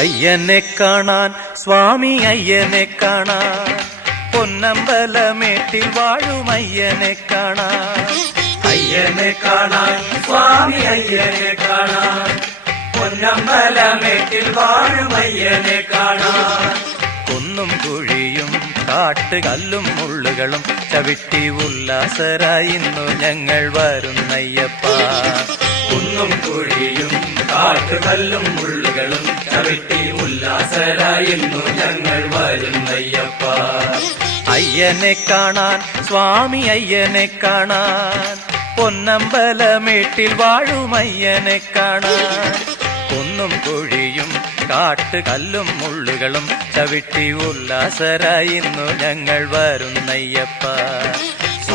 അയ്യനെ കാണാൻ സ്വാമി അയ്യനെ കാണാൻ. പൊന്നമ്പലമേട്ടിൽ വാഴും അയ്യനെ കാണാൻ. അയ്യനെ കാണാൻ സ്വാമി അയ്യനെ കാണാൻ. പൊന്നമ്പലമേട്ടിൽ വാഴും അയ്യനെ കാണാൻ. കുന്നും കുഴിയും കാട്ടുകല്ലും മുള്ളുകളും ചവിട്ടി ഉല്ലാസരായി ഇന്നു ഞങ്ങൾ വരുന്നയ്യപ്പ. കുന്നും കുഴിയും കാട്ടുകല്ലും മുള്ളുകളും ചവിട്ടി ഉല്ലാസരായിരുന്നു ഞങ്ങൾ വരുന്നയ്യപ്പ അയ്യനെ കാണാൻ സ്വാമി അയ്യനെ കാണാൻ പൊന്നമ്പലമേട്ടിൽ വാഴും അയ്യനെ കാണാൻ. കുന്നും കുഴിയും കാട്ടുകല്ലും മുള്ളുകളും ചവിട്ടി ഉല്ലാസരായിരുന്നു ഞങ്ങൾ വരുന്നയ്യപ്പ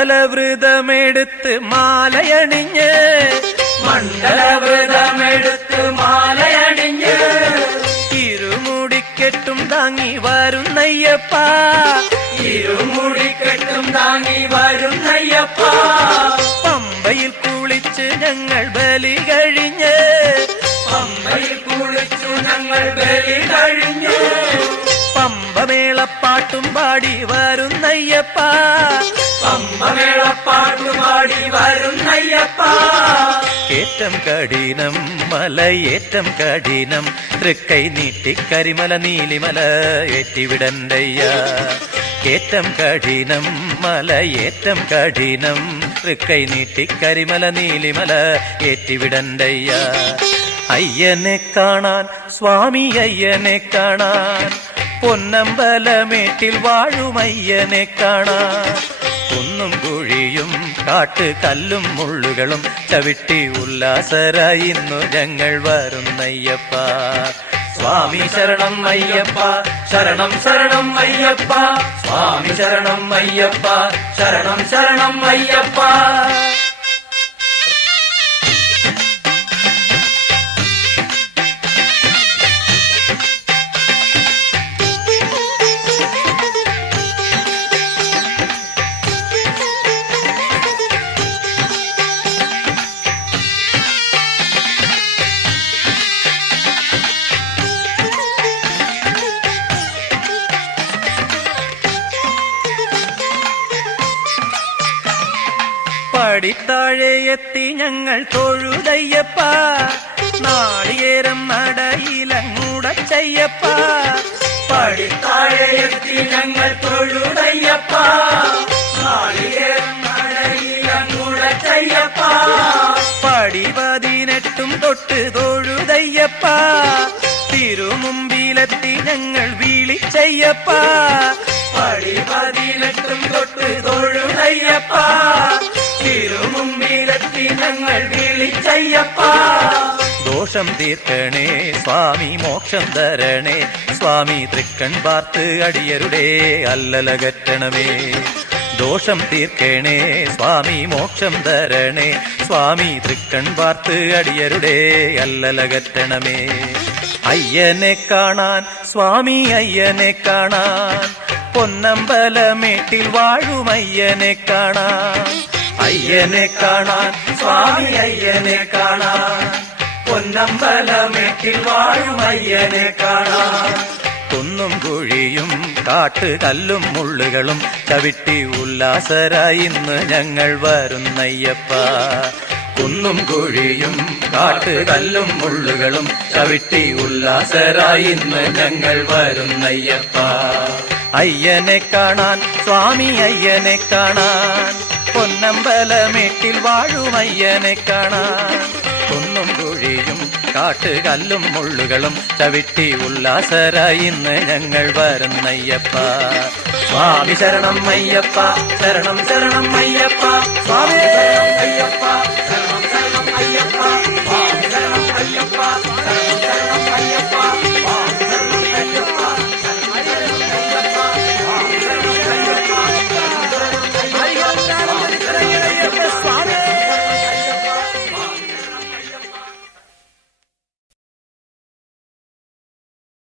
മണ്ഡലവൃതമെടുത്ത് മാലയണിഞ്ഞ്. മണ്ഡലവൃതമെടുത്ത് മാലയണിഞ്ഞ്. ഇരുമുടിക്കെട്ടും താങ്ങി വരുന്നയ്യപ്പ ഇരുമുടിക്കെട്ടും താങ്ങി വരുന്നയ്യപ്പ പമ്പയിൽ കുളിച്ച് ഞങ്ങൾ ബലി കഴിഞ്ഞ്. പമ്പയിൽ കുളിച്ചു ഞങ്ങൾ ബലി പമ്പമേളപ്പാട്ടും പാടി വരുന്നയ്യപ്പ. പമ്പമേളപ്പാട്ടുപാടി വരുന്നയ്യപ്പ. കേറ്റം കഠിനം മലയേറ്റം കഠിനം തൃക്കൈ നീട്ടി കരിമല നീലിമല ഏറ്റിവിടണ്ടയ്യ. കേറ്റം കഠിനം മലയേറ്റം കഠിനം തൃക്കൈ നീട്ടി കരിമല നീലിമല ഏറ്റിവിടണ്ടയ്യ. അയ്യനെ കാണാൻ സ്വാമി അയ്യനെ കാണാൻ പൊന്നമ്പലമേട്ടിൽ വാഴുമയ്യനെ കാണാ. കുന്നും കുഴിയും കാട്ട് കല്ലും മുള്ളുകളും ചവിട്ടി ഉല്ലാസരായി ഇന്നു ഞങ്ങൾ വരുന്നയ്യപ്പ. സ്വാമി ശരണം അയ്യപ്പ ശരണം ശരണം അയ്യപ്പ. സ്വാമി ശരണം അയ്യപ്പ ശരണം ശരണം അയ്യപ്പ. പടിത്താഴെ എത്തി ഞങ്ങൾ തൊഴുതയ്യപ്പ. നാളികേരം നടയിലങ്ങൂടച്ചയ്യപ്പ പടിത്താഴെ എത്തി ഞങ്ങൾ തൊഴുതയ്യപ്പ. നാളികേരം നടയിലങ്ങുടച്ചയ്യപ്പ പടി പതിനെട്ടും തൊട്ട് തൊഴുതയ്യപ്പ. തിരുമുമ്പിലെത്തി ഞങ്ങൾ വിളിച്ചയ്യപ്പ പടി പതിനെട്ടും തൊട്ട് തൊഴുതയ്യപ്പ. ഞങ്ങൾ വിളിച്ചയ്യപ്പ. ദോഷം തീർക്കണേ സ്വാമി മോക്ഷം തരണേ സ്വാമി തൃക്കൺ പാർത്ത് അടിയരുടെ അല്ലലകറ്റണമേ. ദോഷം തീർക്കണേ സ്വാമി മോക്ഷം തരണേ സ്വാമി തൃക്കൺ പാർത്ത് അടിയരുടെ അല്ലലകറ്റണമേ. അയ്യനെ കാണാൻ സ്വാമി അയ്യനെ കാണാൻ പൊന്നമ്പലമേട്ടിൽ വാഴും അയ്യനെ കാണാൻ. അയ്യനെ കാണാൻ സ്വാമി അയ്യനെ കാണാൻ. പൊന്നമ്പലമേട്ടിൽ വാഴും അയ്യനെ കാണാൻ. കുന്നും കുഴിയും കാട്ടുകല്ലും മുള്ളുകളും ചവിട്ടി ഉല്ലാസരായി ഇന്ന് ഞങ്ങൾ വരുന്നയ്യപ്പ. കുന്നും കുഴിയും കാട്ടുകല്ലും മുള്ളുകളും ചവിട്ടി ഉല്ലാസരായി ഇന്ന് ഞങ്ങൾ വരുന്നയ്യപ്പ. അയ്യനെ കാണാൻ സ്വാമി അയ്യനെ കാണാൻ. പൊന്നമ്പലമേട്ടിൽ വാഴുമയ്യനെ കാണാൻ. കുന്നും കുഴിയും കാട്ടുകല്ലും മുള്ളുകളും ചവിട്ടി ഉല്ലാസരായി ഇന്ന് ഞങ്ങൾ വരുന്നയ്യപ്പ സ്വാമി ശരണം അയ്യപ്പ ശരണം ശരണം അയ്യപ്പ. സ്വാമി